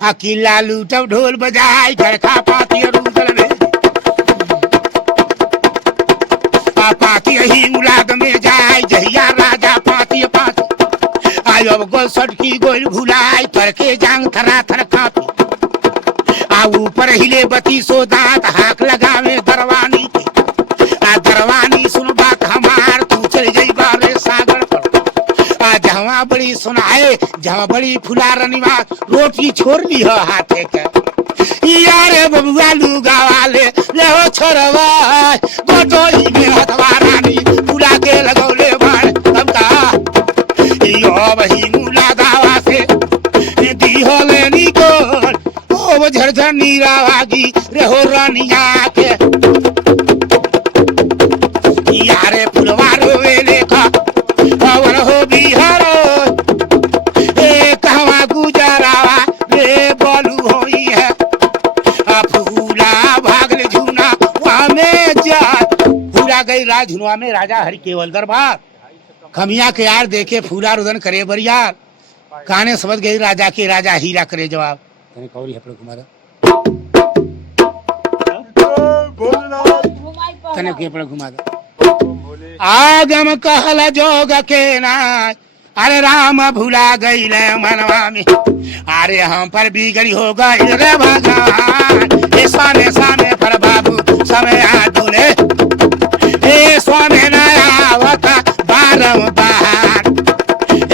किला लूटब ढोल बजाई चरखा पाती रूदल में पापा की ही मुलाद में जाए जहिया राजा पाती पाती आई अब गोल सटकी गोल भुलाई करके जांग थरा थर कापी ऊपर हिले बती सो दांत हाक लगावे दरवानी के दरवानी सुन बात हमार तू चल जई बारे सागर पर जहाँ बड़ी सुनाए जहाँ बड़ी फुलारनीवा रोटी छोड़ ली हो हाथे के यारे बबुआ लुगा वाले ले हो छोरवा गोटोई में हथवा रानी फुला के लगौले बाण तब का यो वही मुला गावा से दी हो लेनी को ओ झरझर नीरा वागी रे हो रानिया के यारे फुलवारो वेले का और हो बिहार ए कहवा गुजरावा रे बोलू होई है फूला भागले झुना वहां में जा फूला गई राज झुनवा में राजा हरि केवल दरबार खमिया के यार देखे फूला रुदन करे बरियार काने समझ गई राजा के राजा हीरा करे जवाब तने कौरी हपड़ घुमादा तने के पड़ घुमादा आगम कहला जोग के ना अरे राम भुला गई ले मनवा में अरे हम पर बिगड़ी हो गई रे भगवान ए सामने सामने पर बाबू समय आ डोले ए स्वामी नया आवता बारंबार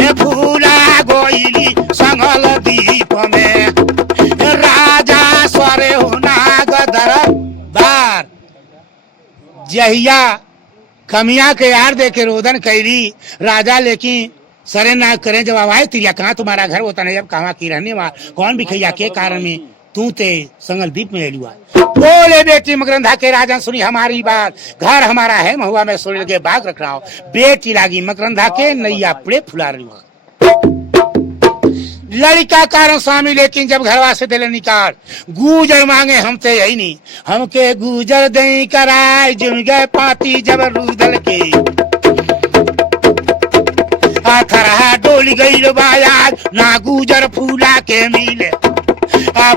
ए फूला गोइली संगल दीप में राजा स्वरे होना गदर बार जहिया खमिया के यार देखे रोदन कैली राजा लेकिन सरे ना करे जवाब आए तिरिया कहाँ तुम्हारा घर होता नहीं जब कहाँ की रहने वहाँ कौन बिखैया के कारण में तू ते संगल दीप में एलुआ बोले बेटी मकरंधा के राजन सुनी हमारी बात घर हमारा है महुआ में सोने लगे बाग रख रहा हूँ बेटी लागी मकरंधा के नैया पड़े फुला रही हुआ लड़का कारण स्वामी लेकिन जब घरवा से दिले निकाल गुजर मांगे हमसे यही नहीं हमके गुजर दे कराए जुम गए पाती जब रूदल के थरहा डोली गई बायाज ना गुजर फूला के मिले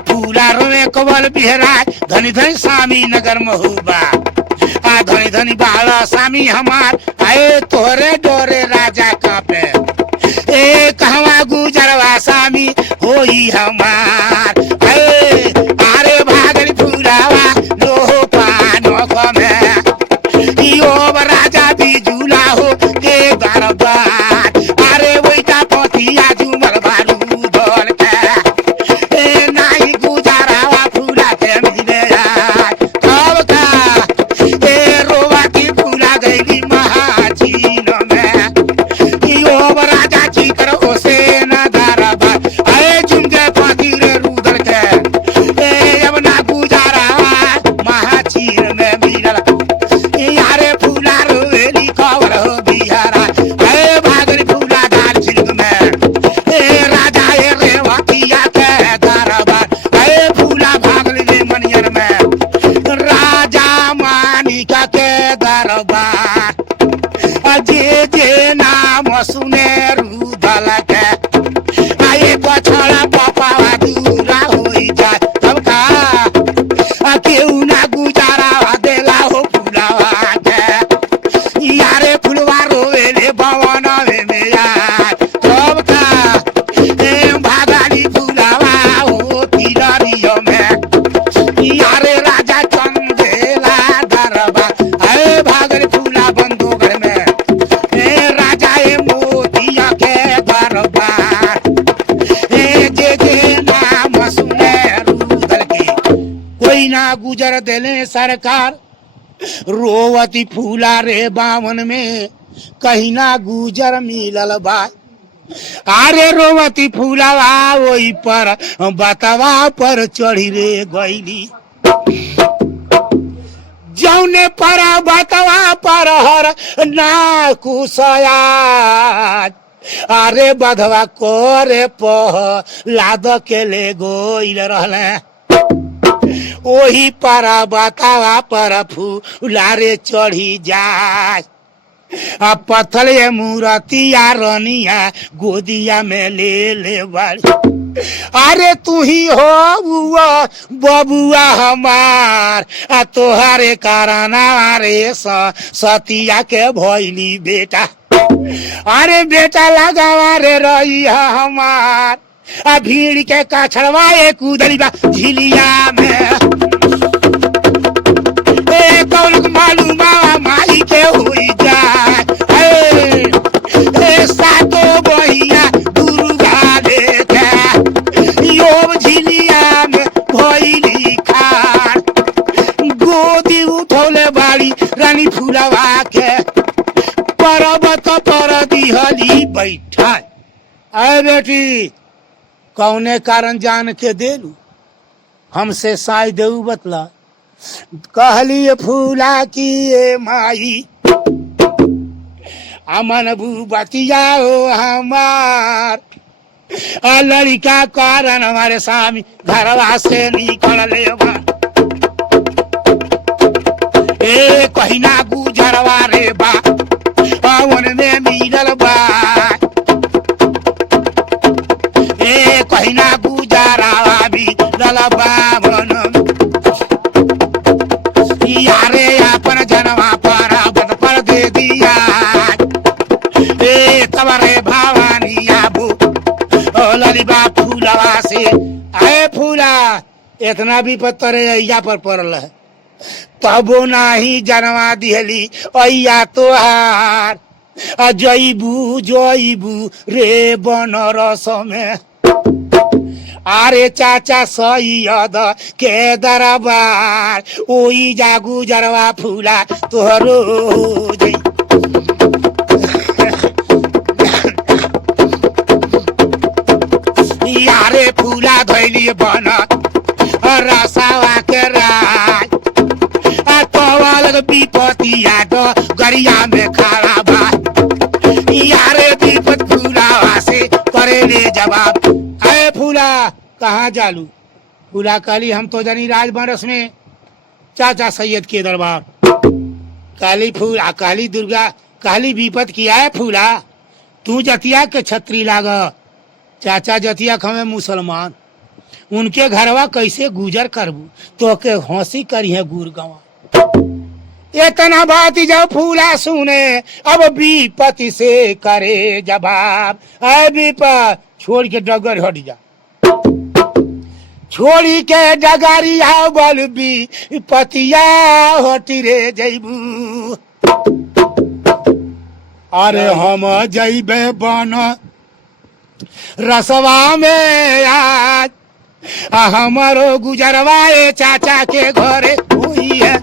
फूला रोए कवल बिहराय धनी धनी स्वामी नगर महुबा धनी धनी बाला स्वामी हमार आए तोरे डोरे राजा का पे ए कहवा गुजरवा स्वामी होई हमार अरे भागल फूलावा लोहो पानो कमे यो राजा भी झूला हो के दरबार अरे वैटा पतिया झूमर बालू धोल के ए नाई गुजरावा फूला के मिले तब का ए रोवा की फूला गई महाचीन में यो राजा करो से ना दरबार आए झुमके पाती रे रूदल के ए अब ना गुजारा महाचीन में मिलल यारे फूला रोवेली कवर हो बिहारा ए भागल फूला डाल छिलक में ए राजा ए रेवतिया के दरबार ए फूला भागल रे मनियर में राजा मानिका के दरबार जे जे नाम सुने रूदल के आए बछड़ा पपावा दूरा होई जाए तब का केहू ना गुजारा देला हो फुलावा के यारे फुलवा रोवेले भवन में यार तब का ए भागाली फुलावा हो तिलरियो में यारे राजा चंदेला दरबार आए भागल फूला बंदोगढ़ में राजा ए मोतिया के दरबार ए जे नाम सुने रूदल के कोई ना गुजर देले सरकार रोवती फूला रे बावन में कहीं ना गुजर मिलल बा अरे रोवती फूलावा वही पर बतवा पर चढ़ी रे गईली जौने पर बतवा पर हर ना कुसया अरे बधवा कोरे पह लाद के ले गोइल रहले ओही पर बतवा पर फूलारे चढ़ी जाए पत्थर मूर्तिया रनिया गोदिया में ले बाड़ी अरे तू ही हो बुआ बबुआ हमार आ तोहारे काराना रे सतिया के भइली बेटा। अरे बेटा लगावा रे रही हमार आ भीड़ के काछड़वा एक कूदली बा झिलिया में। ए कौन मालूम माई के हुई जाए ए सातो बहिया दुर्गा देखे योब झिलिया में भइली खार। गोदी उठौले बाड़ी रानी फुलवा के पर्वत पर दिहली बैठा। अरे बेटी कौने कारण जान के देलू हमसे साय देऊ बतला। कहली फूला की ए माई अमन बतिया हो हमार लड़का कारण हमारे स्वामी घरवा से निकल ले ए कहिना गुजरवा रे बा पवन में मिलल बा ए कहिना गुजरावा भी ललबा मन यारे अपन जनवा पर बद पर दे दिया ए तवरे भवानी आबू ओ ललिबा फूलवा से आए फूला इतना भी पत्थर अय्या पर पड़ल है तबो नाही जनवा दिहली अय्या तोहार जईबू जईबू रे बनरस में। अरे चाचा सैयद के दरबार ओई जागू जरवा फूला तोहरो जई। यारे फूला धैली बन रसावा के राज तोवाल विपतिया तो गरिया में खड़ा बा। यारे विपत फूलावा से करे ले जवाब। अरे फूला कहाँ जालू। फूला काली हम तो जानी राज बरस में चाचा सैयद के दरबार। काली फूला काली दुर्गा काली विपत किया है फूला तू जतिया के छत्री लाग। चाचा जतिया खमे मुसलमान उनके घरवा कैसे गुजर करबू तो के हंसी करी है गुर गवा। इतना बात जब फूला सुने अब विपति से करे जवाब। अरे विपत छोड़ के डगर हट जा छोड़ी के डगरिया बल विपतिया हटी रे जैबू। अरे हम जैबे बन रसवा में आज हमारो गुजरवाए चाचा के घरे हुई है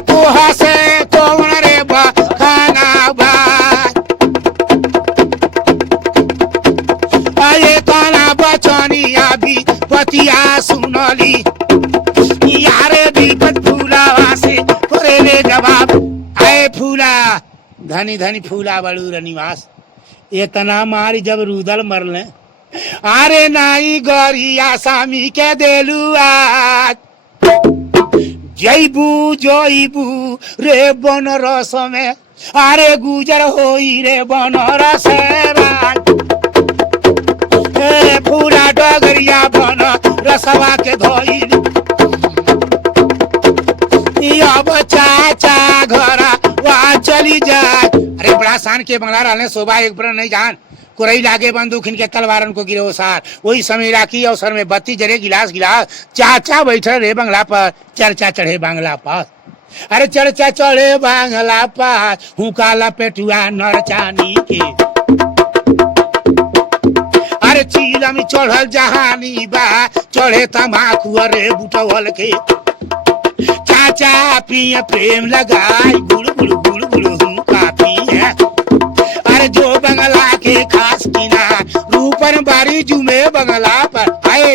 तू हसे कौन रे खाना बात आये काना बचनिया भी पतिया सुनली यारे विपत फूलावा से करे ले जवाब। आए फूला धनी धनी फूला बड़ू रनिवास इतना मारी जब रुदल मरले। अरे नाई गरिया सामी के देलू आज जईबू जईबू रे बनरस में। अरे गुजर होई रे बनरस फूला डगरिया बन रसवा के धोइल। अब चाचा घरा वहाँ चली जाए। अरे बड़ा शान के बंगला रहने शोभा एक पर नहीं जान कुरई लागे बंदूक इनके तलवारन को गिरे सार। वही समय राखी अवसर में बत्ती जरे गिलास गिलास चाचा बैठे रे बंगला पर चर्चा चढ़े बांग्ला पास। अरे चर्चा चढ़े बांग्ला पास हुका लपेटुआ नरचानी के। अरे चीलम चढ़ल जहानी बा चढ़े तमाकू रे बुटवल के। चाचा पिए प्रेम लगाई गुड़ गुड़ गुड़ गुड़ हुका पिए। अरे जो बंगला के खास किनार रूपन बारी जुमे बंगला पर आए।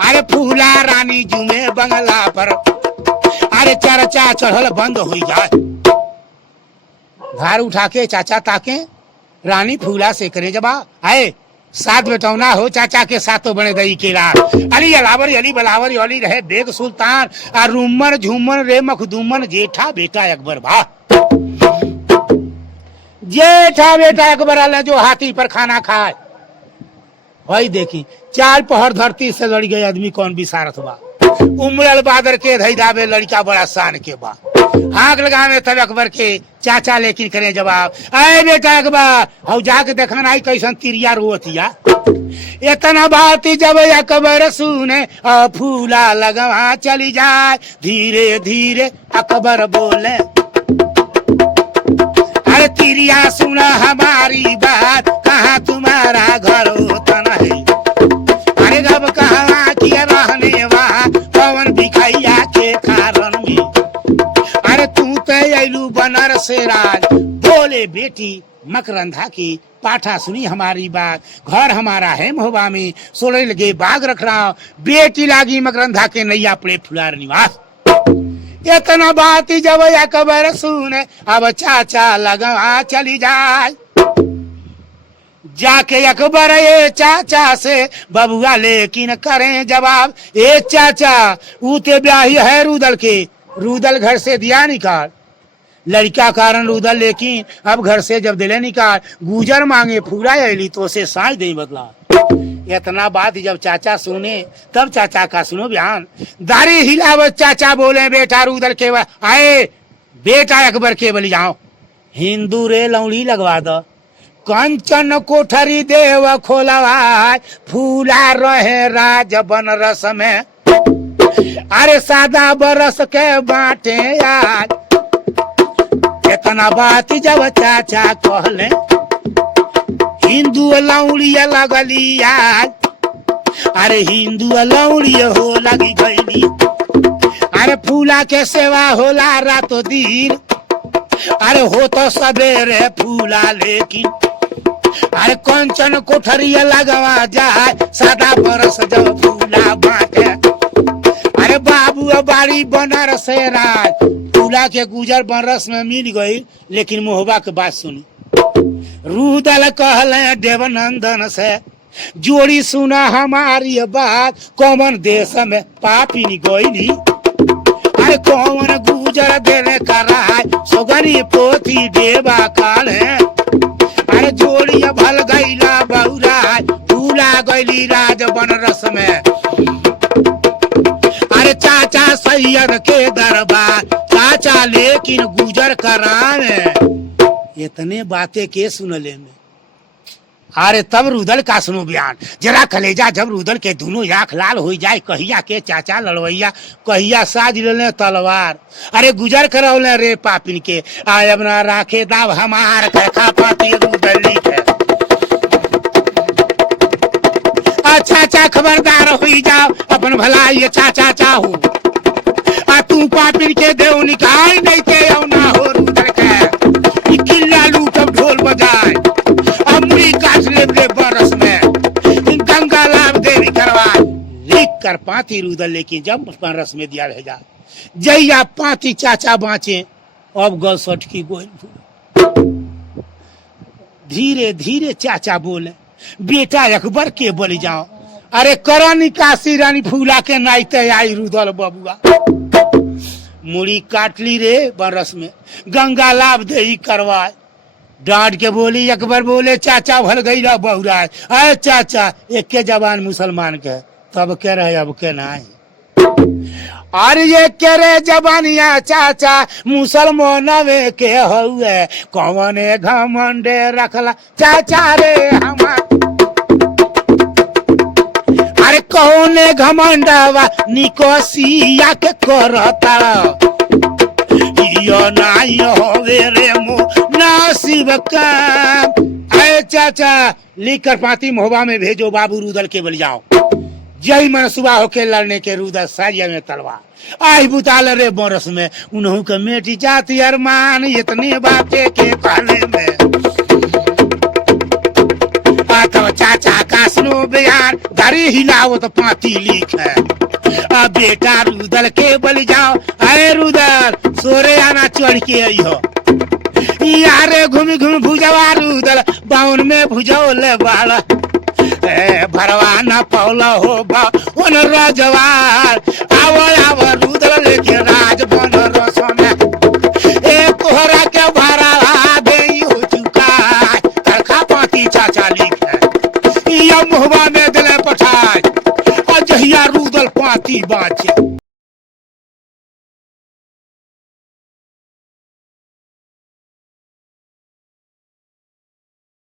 अरे फूला रानी जुमे बंगला पर। अरे चर्चा चढ़ल बंद हो जाए घर उठा के चाचा ताके रानी फूला से करे जबा। आए साथ बेटौना हो चाचा के साथों बने दई केला। अली अलावर अली बलावर अली रहे बेग सुल्तान आ रूमन झूमन रे मखदूमन जेठा बेटा अकबर भा। जेठा बेटा अकबर आला जो हाथी पर खाना खाए। वही देखी चार पहर धरती से लड़ गए आदमी कौन विसारत बा। उमड़ल बादर के धई धाबे लड़का बड़ा शान के बा। आग लगावे तब अकबर के चाचा लेकिन करे जवाब, अरे बेटा अकबर हौ जाके देखना आई कैसन तिरिया रोतिया। इतना बात जब अकबर सुने और फूला लगवा चली जाए। धीरे धीरे अकबर बोले, अरे तिरिया सुना हमारी बात, कहाँ तुम्हारा घर होता नहीं। अरे जब कहाँ की रहने वहाँ पवन भिखैया के कारण में। अरे तू तो अयलू बनर से राज। बोले बेटी मकरंधा की पाठा सुनी हमारी बात। घर हमारा है महोबा में, सोलह लगे बाग रख रहा हूं। बेटी लागी मकरंधा के नैया पड़े फुलार निवास। इतना बात जब अकबर सुने अब चाचा लगवा चली जाए। जाके अकबर ये चाचा से बबुआ लेकिन करें जवाब, ए चाचा ऊते ब्याही है रूदल के, रूदल घर से दिया निकाल। लड़का कारण रूदल लेकिन अब घर से जब दिले निकाल। गुजर मांगे फूला अली तो से साँझ दे बदला। इतना बात जब चाचा सुने तब चाचा का सुनो बयान। दारी हिलावत चाचा बोले, बेटा रूदल के आए बेटा अकबर के बलि जाओ। हिंदू रे लौड़ी लगवा दो, कंचन कोठरी देव खोलवा, फूला रहे राज बनरस में। अरे सादा बरस के बाटे आज। इतना बात जब चाचा कहले हिंदू लौड़िया लगली आज। अरे हिंदू लौड़िया हो लगी गईली। अरे फूला के सेवा होला रातों दिन। अरे हो तो सवेरे फूला लेकिन। अरे कंचन कोठरिया लगवा जाए, सादा बरस जब फूला बाटे। अरे बाबू बाड़ी बनर से राज। फूला के गुजर बनरस में मिल गई लेकिन मोहबा के बात सुनी। रूदल कहले देवनंदन से, जोड़ी सुना हमारी बात, कौन देश में पापी गोइली। अरे कौन गुजर देने का राय, सोगनी पोथी देवा काल है। अरे जोड़ी भल गईला बहुरा, फूला गईली राज बनरस में। अरे चाचा सैयद के दरबार, चाचा लेकिन गुजर करावे। इतने बातें के सुनले में। अरे तब रुदल का सुनो बयान। जरा कलेजा जब रुदल के दोनों आंख लाल हो जाए, कहिया के चाचा लड़वैया, कहिया साज ले तलवार। अरे गुजर करौले रे पापिन के, आय अब ना राखे दाव हमार के खापाती रुदल लिखे। चाचा खबरदार हो जाओ, अपन भला ये चाचा चाहू। तू पापिन के देव निकाल नहीं के ना हो रुदल के। किल्ला लूटब ढोल बजाए, अमरी काट ले बरस में। गंगा लाभ देवी करवाए। लिख कर पाती रुदल लेकिन जब बरस में दिया भेजा। जैया पाती चाचा बाँचे, अब गल सटकी गोल। धीरे धीरे चाचा बोले, बेटा अकबर के बोली जाओ। अरे करा निकासी रानी फूला के नाइते आई रुदल बबुआ। मुड़ी काटली रे बरस में, गंगा लाभ दे करवाए। डांट के बोली अकबर बोले, चाचा भल गई रहा बहुरा। अरे चाचा एक के जवान मुसलमान के, तब के रहे अब के नहीं। अरे ये के रे जबानिया चाचा मुसलमान के हुए, कौन घमंडे रखला चाचा रे हमार। अरे कौन घमंडवा निकोसिया के करता। यो नाई होवे रे मो नासिब का। अरे चाचा लिख कर पाती महोबा में भेजो, बाबू रुदल के बल जाओ। जय मन सुबह होके लड़ने के रुदल साजिया में तलवार। आई बुताल रे बरस में, उन्हों के मेटी जाती अरमान। इतने बातें के कहने में तब चाचा का सुनो बयान। धरी हिलाओ तो पाती लिख है। अब बेटा रुदल के बल जाओ। अरे रुदल सोरे आना चढ़ के आई हो। यारे घूमी घूमी भुजवा रुदल बाउन में भुजौले बाड़ा। भरवा न पौला हो बा उन राजवार। आवो आवो रुदल लेके राज बन रसो में। ए कोहरा के भरा दे हो चुका। मुहबा में दिले पठाय आ जहिया रूदल पाती बाचे